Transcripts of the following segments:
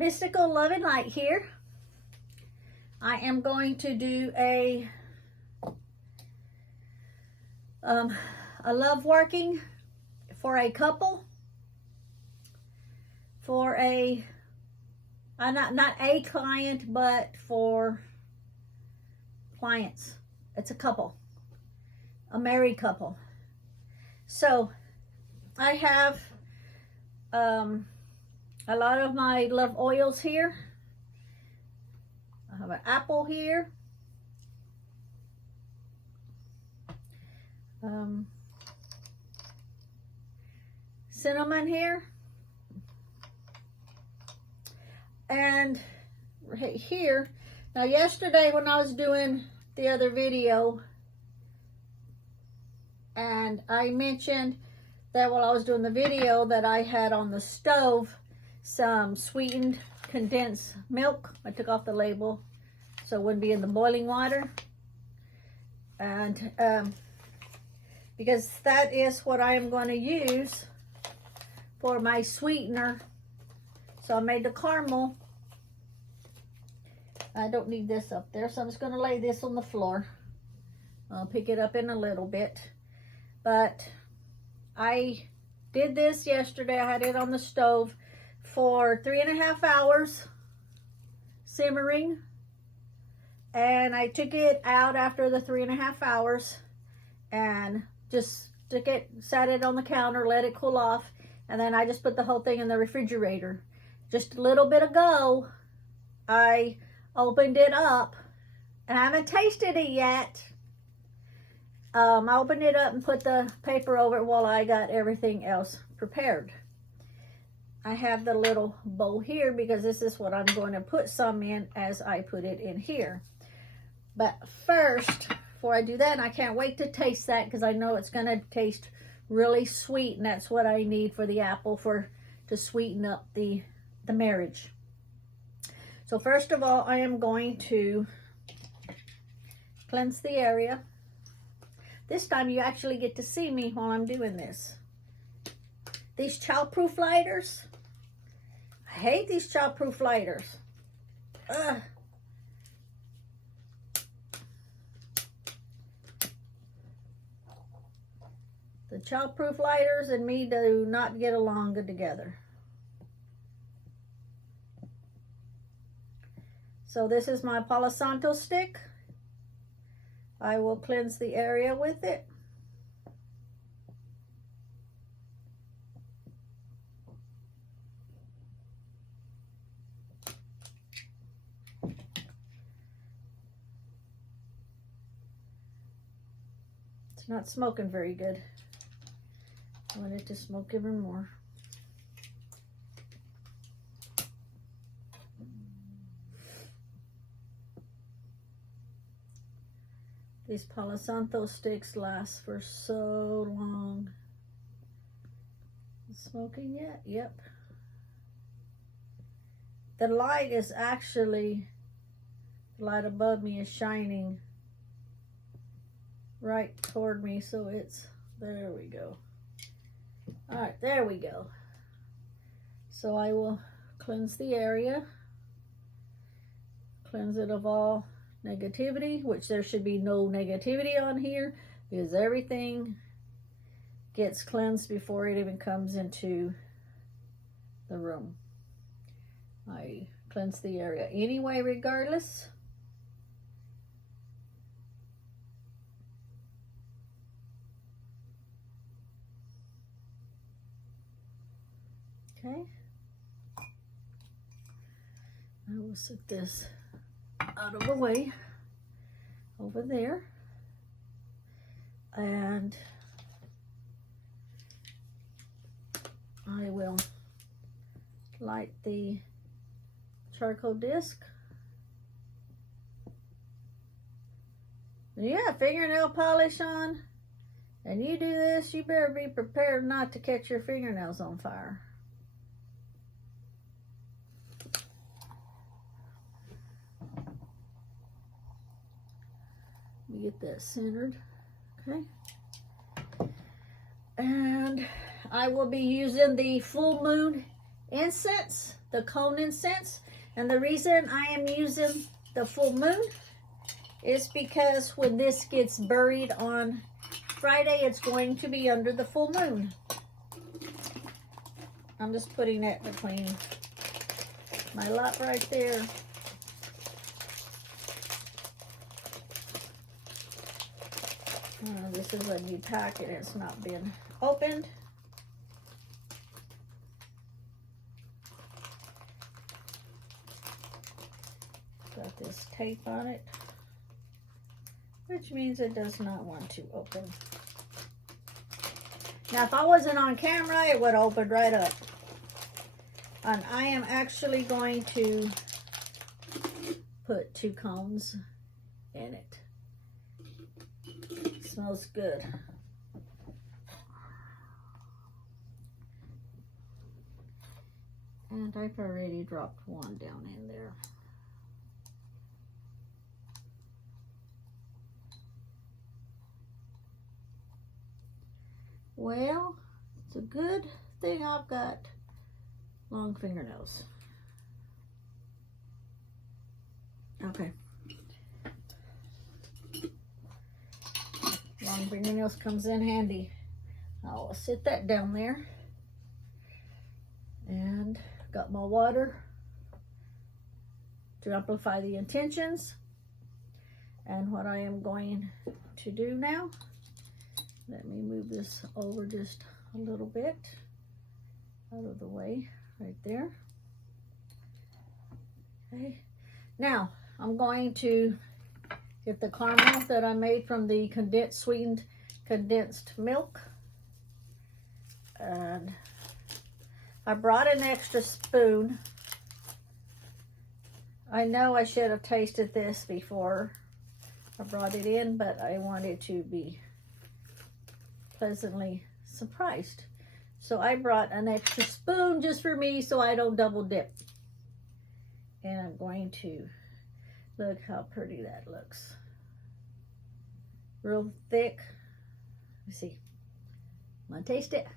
Mystical Love and Light here. I am going to do a love working for a couple, for a not a client, but for clients. It's a couple, a married couple. So I have a lot of my love oils here. I have an apple here. Cinnamon here. And right here. Now yesterday when I was doing the other video, and I mentioned that while I was doing the video that I had on the stove some sweetened condensed milk. I took off the label so it wouldn't be in the boiling water. And because that is what I am going to use for my sweetener. So I made the caramel. I don't need this up there, so I'm just going to lay this on the floor. I'll pick it up in a little bit. But I did this yesterday. I had it on the stove for 3.5 hours simmering. And I took it out after the 3.5 hours and just took it, sat it on the counter, let it cool off. And then I just put the whole thing in the refrigerator. Just a little bit ago, I opened it up, and I haven't tasted it yet. I opened it up and put the paper over it while I got everything else prepared. I have the little bowl here because this is what I'm going to put some in as I put it in here. But first, before I do that, and I can't wait to taste that because I know it's going to taste really sweet, and that's what I need for the apple to sweeten up the marriage. So first of all, I am going to cleanse the area. This time you actually get to see me while I'm doing this. These childproof lighters, I hate these childproof lighters. Ugh. The childproof lighters and me do not get along good together. So this is my Palo Santo stick. I will cleanse the area with it. It's not smoking very good. I want it to smoke even more. These Palo Santo sticks last for so long. Smoking yet? Yep. The light is actually, the light above me is shining right toward me, so it's, there we go. All right, there we go. So I will cleanse the area, cleanse it of all negativity, which there should be no negativity on here because everything gets cleansed before it even comes into the room. I cleanse the area anyway, regardless. Okay. I will set this out of the way over there, and I will light the charcoal disc. When you have fingernail polish on and you do this, you better be prepared not to catch your fingernails on fire. Get that centered, okay? And I will be using the full moon incense the cone incense. And the reason I am using the full moon is because when this gets buried on Friday, it's going to be under the full moon. I'm just putting that between my lot right there. This is a new packet. It's not been opened. Got this tape on it, which means it does not want to open. Now, if I wasn't on camera, it would open right up. And I am actually going to put 2 cones in it. It smells good. And I've already dropped 1 down in there. Well, it's a good thing I've got long fingernails. Okay. Long fingernails comes in handy. I'll sit that down there. And got my water to amplify the intentions. And what I am going to do now, let me move this over just a little bit out of the way, right there. Okay. Now, I'm going to get the caramel that I made from the sweetened condensed milk. And I brought an extra spoon. I know I should have tasted this before I brought it in, but I wanted to be pleasantly surprised. So I brought an extra spoon just for me so I don't double dip. And I'm going to look how pretty that looks. Real thick. Let me see. I'm gonna taste it.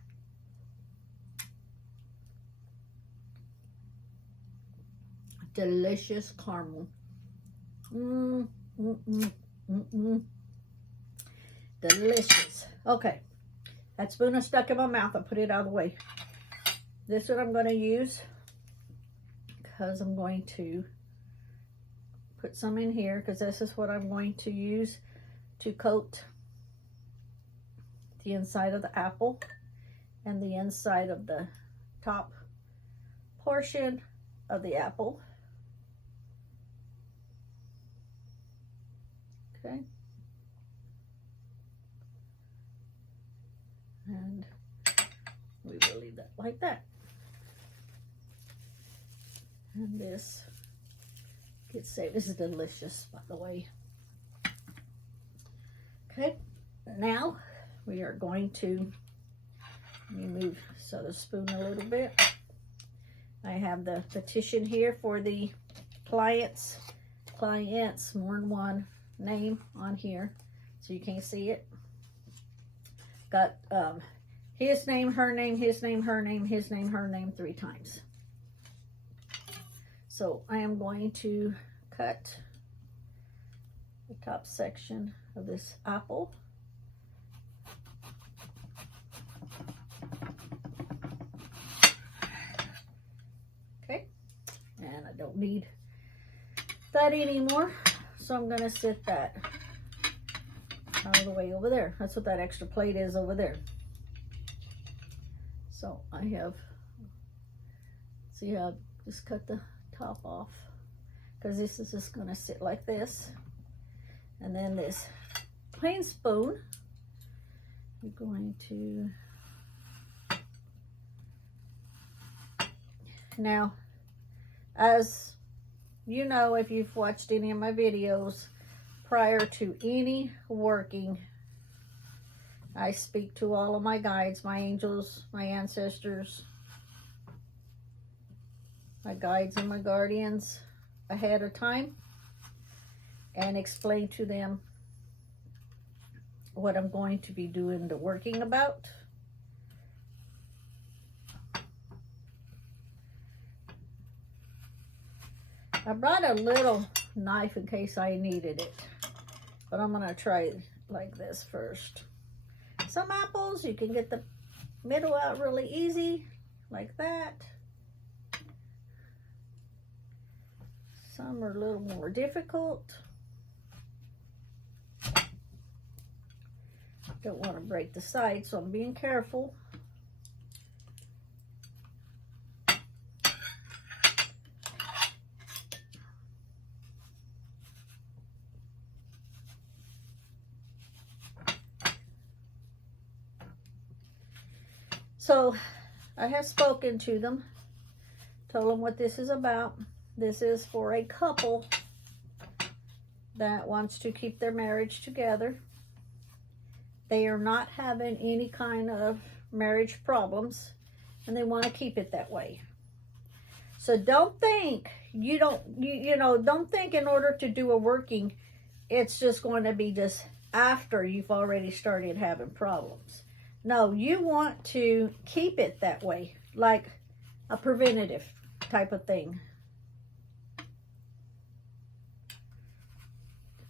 Delicious caramel. Delicious. Okay. That spoon is stuck in my mouth. I put it out of the way. This one I'm going to use because I'm going to put some in here because this is what I'm going to use to coat the inside of the apple and the inside of the top portion of the apple. Okay. And we will leave that like that. And this gets saved. This is delicious, by the way. Okay, now we are going to, let me move the spoon a little bit. I have the petition here for the clients, more than one name on here, so you can't see it. Got his name, her name, his name, her name, his name, her name 3 times. So I am going to cut the top section of this apple. Okay, and I don't need that anymore, so I'm going to sit that out of the way over there. That's what that extra plate is over there. So I have, see how I just cut the top off, because this is just going to sit like this. And then this plain spoon, I'm going to, now as you know, if you've watched any of my videos, prior to any working, I speak to all of my guides, my angels, my ancestors, my guides and my guardians ahead of time, and explain to them what I'm going to be doing the working about. I brought a little knife in case I needed it, but I'm gonna try like this first. Some apples, you can get the middle out really easy, like that. Some are a little more difficult. Don't want to break the side, so I'm being careful. So I have spoken to them, told them what this is about. This is for a couple that wants to keep their marriage together. They are not having any kind of marriage problems, and they want to keep it that way. So don't think don't think in order to do a working, it's just going to be just after you've already started having problems. No, you want to keep it that way, like a preventative type of thing. Get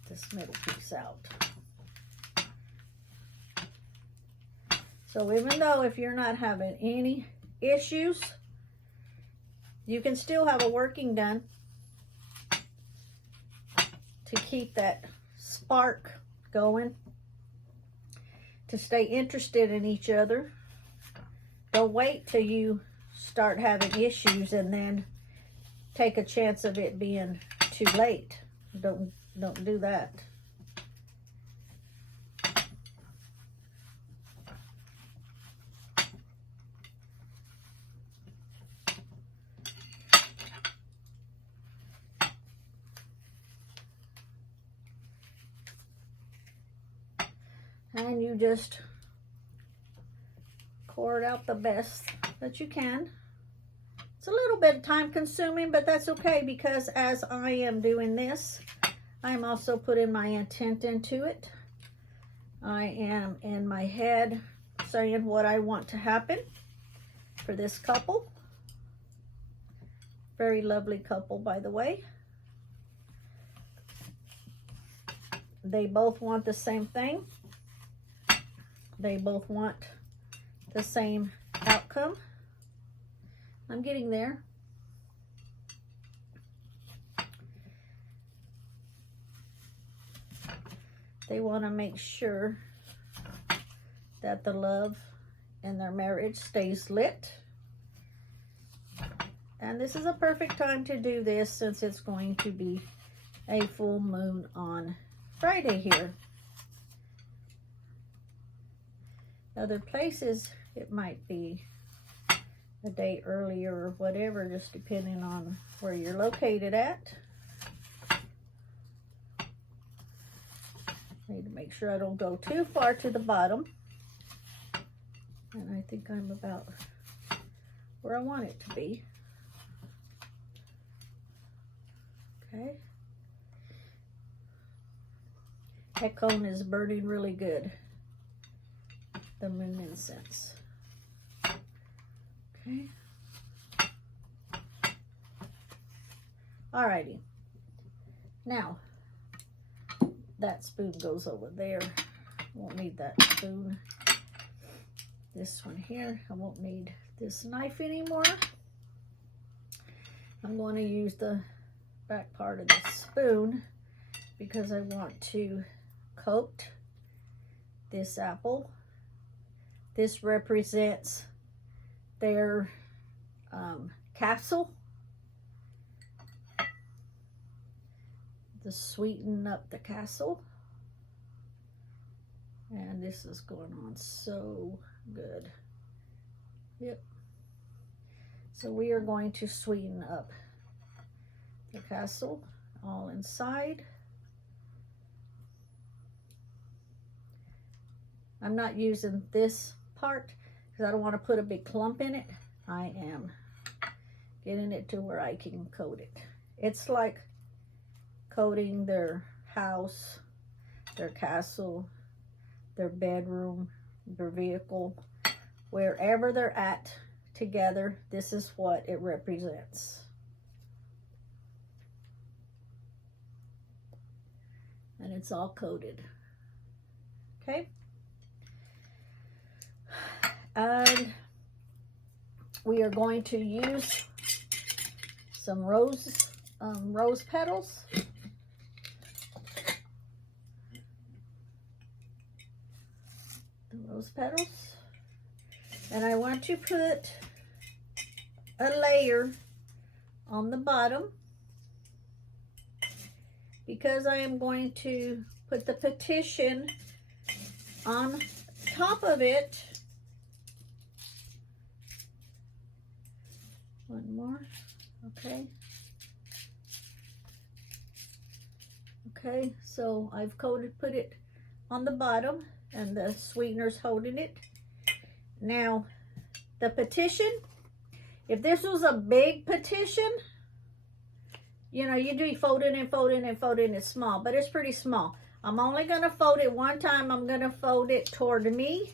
this middle piece out. So even though if you're not having any issues, you can still have a working done to keep that spark going, to stay interested in each other. Don't wait till you start having issues and then take a chance of it being too late. Don't do that. And you just cord out the best that you can. It's a little bit time consuming, but that's okay, because as I am doing this, I'm also putting my intent into it. I am in my head saying what I want to happen for this couple. Very lovely couple, by the way. They both want the same thing. They both want the same outcome. I'm getting there. They want to make sure that the love in their marriage stays lit. And this is a perfect time to do this, since it's going to be a full moon on Friday here. Other places, it might be a day earlier or whatever, just depending on where you're located at. Need to make sure I don't go too far to the bottom. And I think I'm about where I want it to be. Okay. That cone is burning really good. The moon incense. Okay. Alrighty. Now, that spoon goes over there. Won't need that spoon. This one here, I won't need this knife anymore. I'm going to use the back part of the spoon because I want to coat this apple. This represents their castle. To sweeten up the castle. And this is going on so good. Yep. So we are going to sweeten up the castle all inside. I'm not using this part because I don't want to put a big clump in it. I am getting it to where I can coat it. It's like coating their house, their castle, their bedroom, their vehicle, wherever they're at together. This is what it represents. and it's all coated. Okay. And we are going to use some rose petals. The rose petals. And I want to put a layer on the bottom because I am going to put the petition on top of it. One more. Okay. Okay, so I've put it on the bottom, and the sweetener's holding it. Now, the petition, if this was a big petition, you know, you do folding and folding and folding it small, but it's pretty small. I'm only going to fold it one time. I'm going to fold it toward me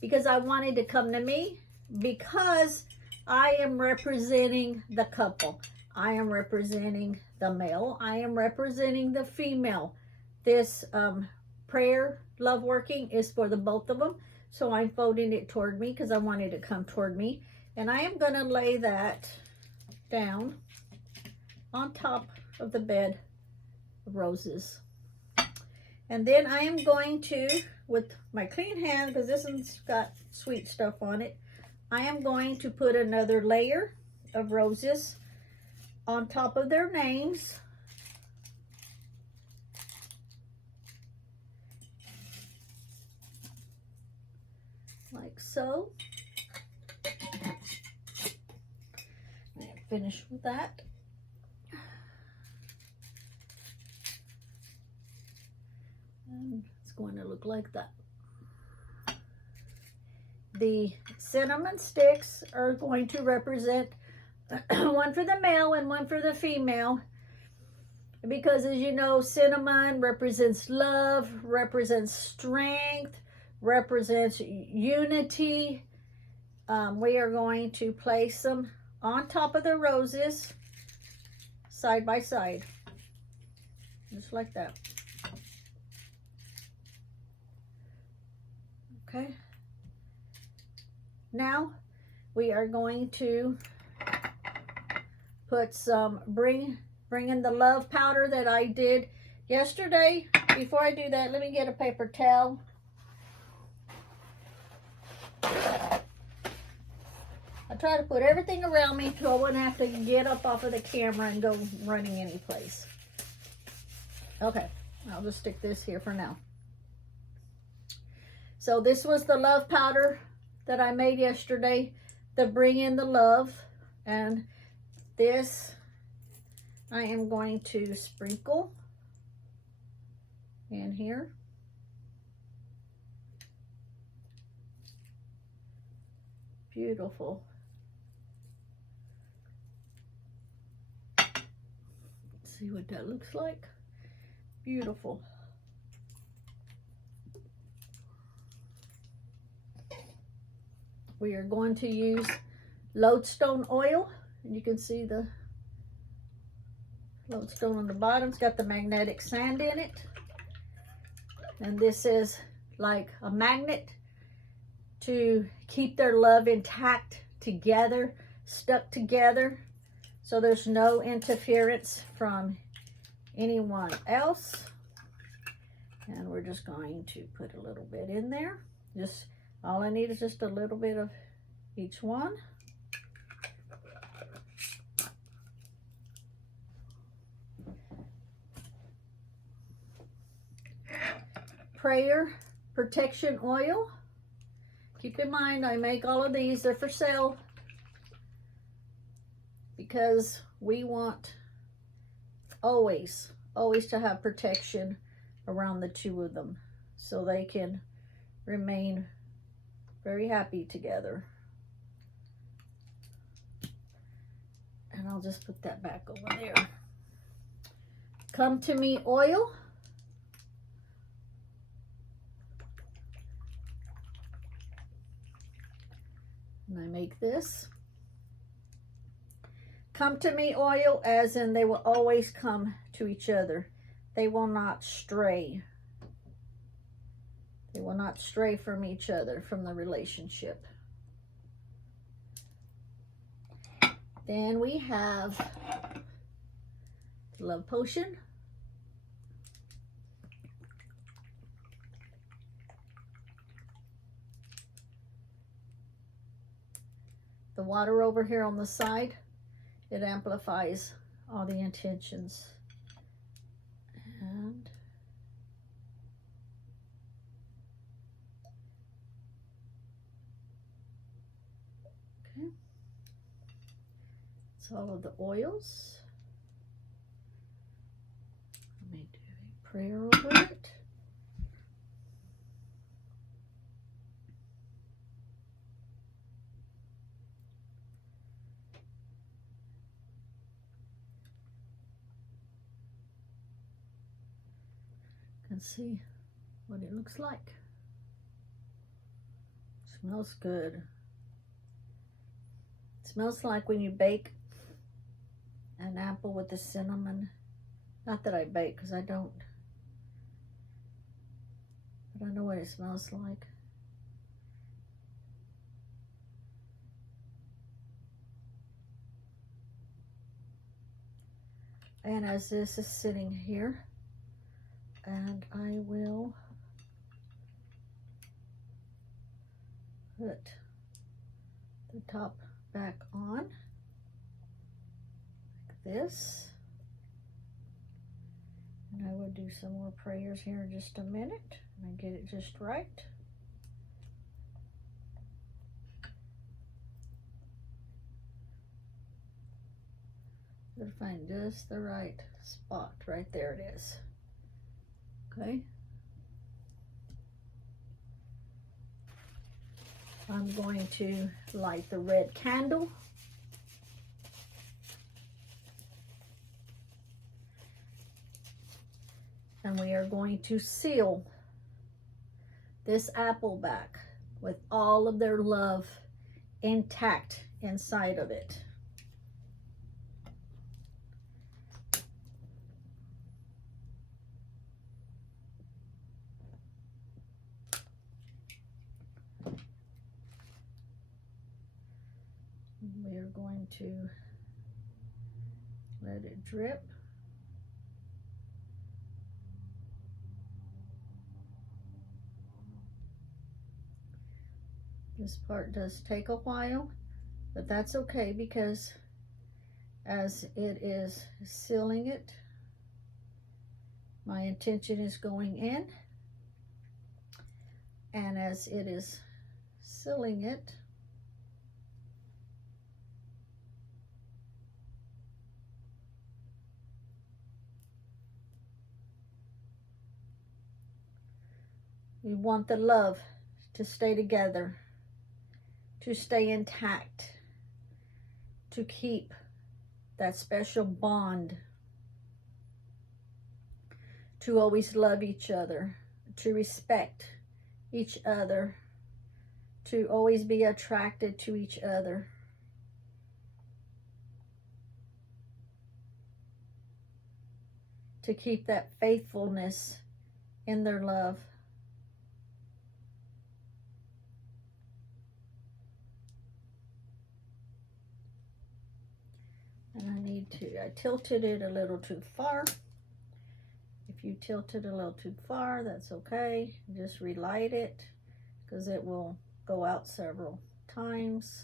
because I want it to come to me, because I am representing the couple. I am representing the male. I am representing the female. This prayer, love working, is for the both of them. So I'm folding it toward me because I want it to come toward me. And I am going to lay that down on top of the bed of roses. And then I am going to, with my clean hand, because this one's got sweet stuff on it, I am going to put another layer of roses on top of their names. Like so. And finish with that. And it's going to look like that. The cinnamon sticks are going to represent one for the male and one for the female, because as you know, cinnamon represents love, represents strength, represents unity. We are going to place them on top of the roses, side by side, just like that. Okay. Now we are going to put some, bring in the love powder that I did yesterday. Before I do that, let me get a paper towel. I try to put everything around me so I wouldn't have to get up off of the camera and go running any place. Okay, I'll just stick this here for now. So this was the love powder that I made yesterday to bring in the love, and this I am going to sprinkle in here. Beautiful. Let's see what that looks like. Beautiful. We are going to use lodestone oil, and you can see the lodestone on the bottom. It's got the magnetic sand in it, and this is like a magnet to keep their love intact together, stuck together, so there's no interference from anyone else. And we're just going to put a little bit in there. Just all I need is just a little bit of each one. Prayer protection oil. Keep in mind, I make all of these. They're for sale because we want always to have protection around the two of them so they can remain very happy together. And I'll just put that back over there. Come to Me oil. And I make this. Come to Me oil, as in they will always come to each other. they will not stray. They will not stray from each other, from the relationship. Then we have the love potion. The water over here on the side, it amplifies all the intentions. And okay, it's all of the oils. Let me do a prayer over it. And see what it looks like. Smells good. It smells like when you bake an apple with the cinnamon. Not that I bake, because I don't. But I know what it smells like. And as this is sitting here, and I will put the top back on like this. And I will do some more prayers here in just a minute, and I get it just right. Gotta find just the right spot. Right there it is. Okay. I'm going to light the red candle. And we are going to seal this apple back with all of their love intact inside of it. We are going to let it drip. This part does take a while, but that's okay, because as it is sealing it, my intention is going in, and as it is sealing it, we want the love to stay together, to stay intact, to keep that special bond, to always love each other, to respect each other, to always be attracted to each other. To keep that faithfulness in their love. And I tilted it a little too far. If you tilt it a little too far, that's okay. Just relight it, because it will go out several times.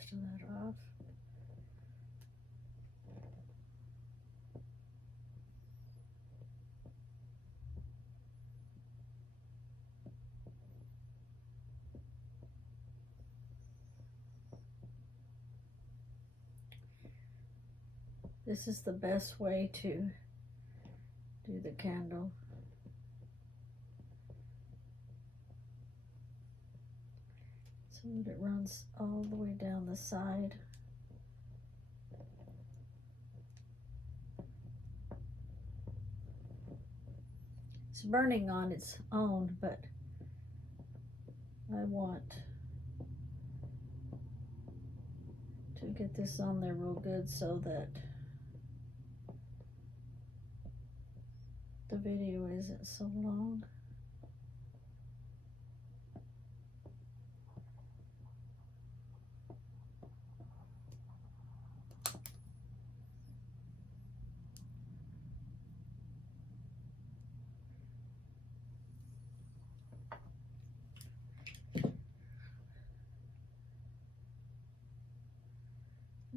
rest of that off. This is the best way to do the candle. So that it runs all the way down the side. It's burning on its own, but I want to get this on there real good so that the video isn't so long.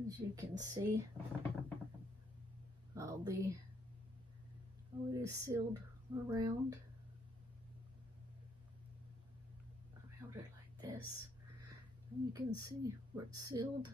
As you can see, all it is sealed around it like this. And you can see where it's sealed.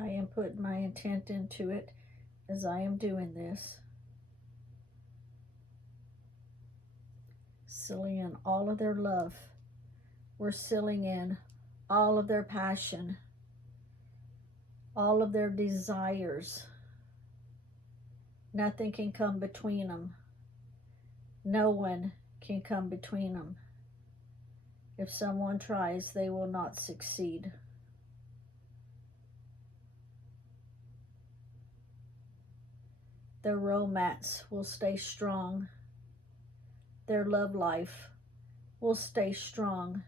I am putting my intent into it as I am doing this. Sealing in all of their love. We're sealing in all of their passion, all of their desires. Nothing can come between them. No one can come between them. If someone tries, they will not succeed. Their romance will stay strong. Their love life will stay strong.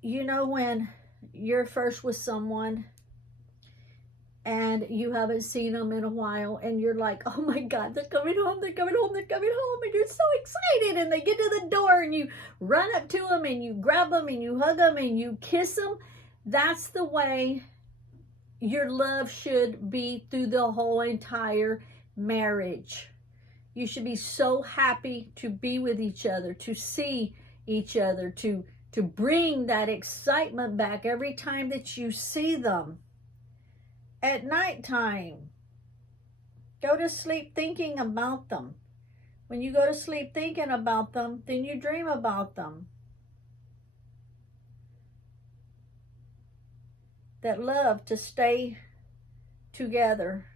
You know, when you're first with someone and you haven't seen them in a while and you're like, oh my God, they're coming home, they're coming home, they're coming home, and you're so excited, and they get to the door and you run up to them and you grab them and you hug them and you kiss them. That's the way your love should be through the whole entire marriage. You should be so happy to be with each other, to see each other, to bring that excitement back every time that you see them. At nighttime, go to sleep thinking about them. When you go to sleep thinking about them, then you dream about them. That love to stay together,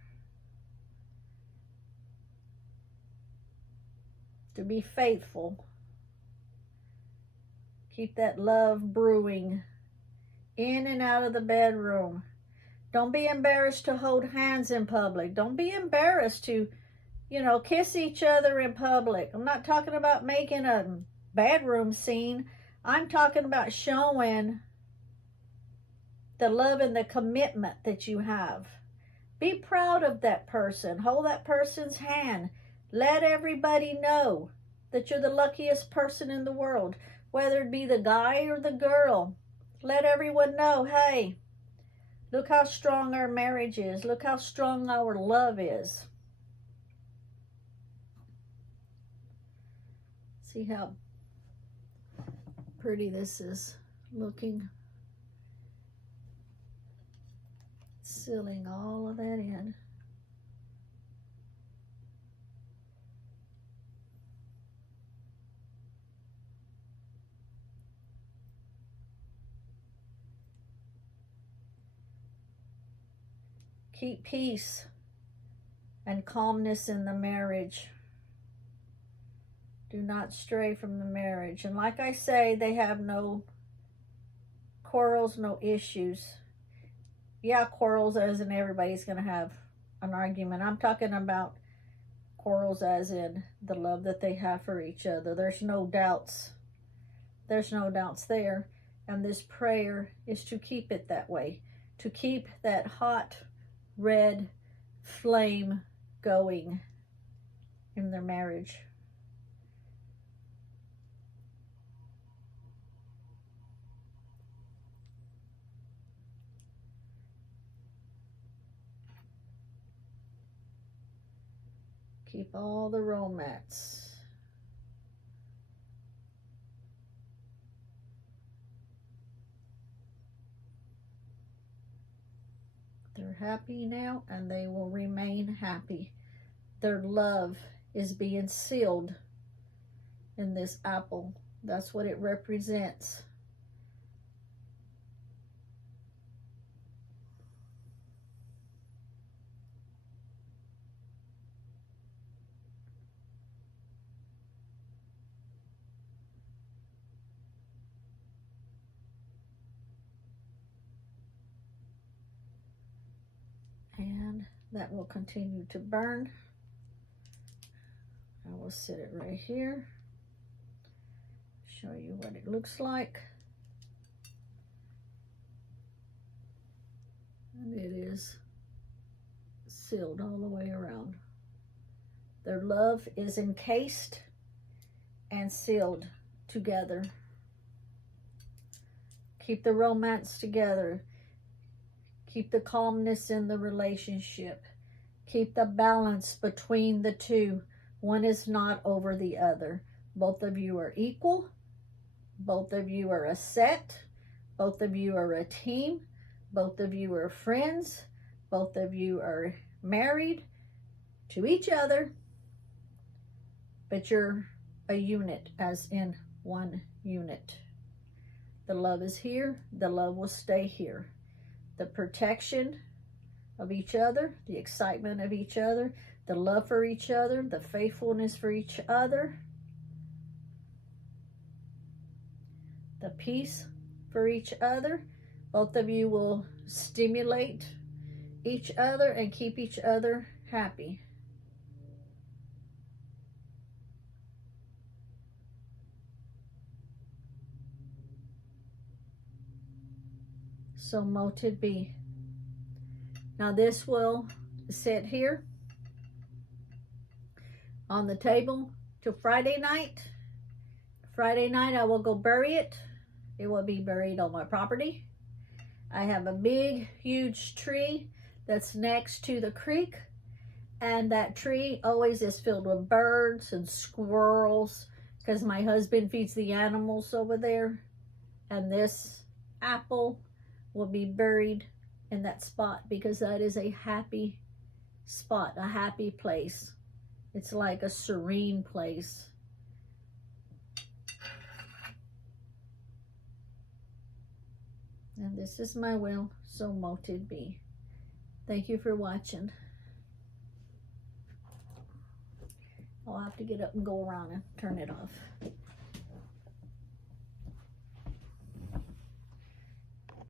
to be faithful. Keep that love brewing in and out of the bedroom. Don't be embarrassed to hold hands in public. Don't be embarrassed to, kiss each other in public. I'm not talking about making a bedroom scene. I'm talking about showing the love and the commitment that you have. Be proud of that person. Hold that person's hand. Let everybody know that you're the luckiest person in the world, whether it be the guy or the girl. Let everyone know, hey, look how strong our marriage is. Look how strong our love is. See how pretty this is looking. Sealing all of that in. Keep peace and calmness in the marriage. Do not stray from the marriage. And like I say, they have no quarrels, no issues. Yeah, quarrels as in everybody's going to have an argument. I'm talking about quarrels as in the love that they have for each other. There's no doubts. There's no doubts there. And this prayer is to keep it that way. To keep that hot, red flame going in their marriage. Keep all the romance. They're happy now, and they will remain happy. Their love is being sealed in this apple. That's what it represents. And that will continue to burn. I will set it right here. Show you what it looks like. And it is sealed all the way around. Their love is encased and sealed together. Keep the romance together. Keep the calmness in the relationship. Keep the balance between the two. One is not over the other. Both of you are equal. Both of you are a set. Both of you are a team. Both of you are friends. Both of you are married to each other. But you're a unit, as in one unit. The love is here. The love will stay here. The protection of each other, the excitement of each other, the love for each other, the faithfulness for each other, the peace for each other. Both of you will stimulate each other and keep each other happy. So mote it be. Now this will sit here on the table till Friday night. Friday night I will go bury it. It will be buried on my property. I have a big, huge tree that's next to the creek. And that tree always is filled with birds and squirrels because my husband feeds the animals over there. And this apple will be buried in that spot because that is a happy spot, a happy place. It's like a serene place. And this is my will, so mote it be. Thank you for watching. I'll have to get up and go around and turn it off.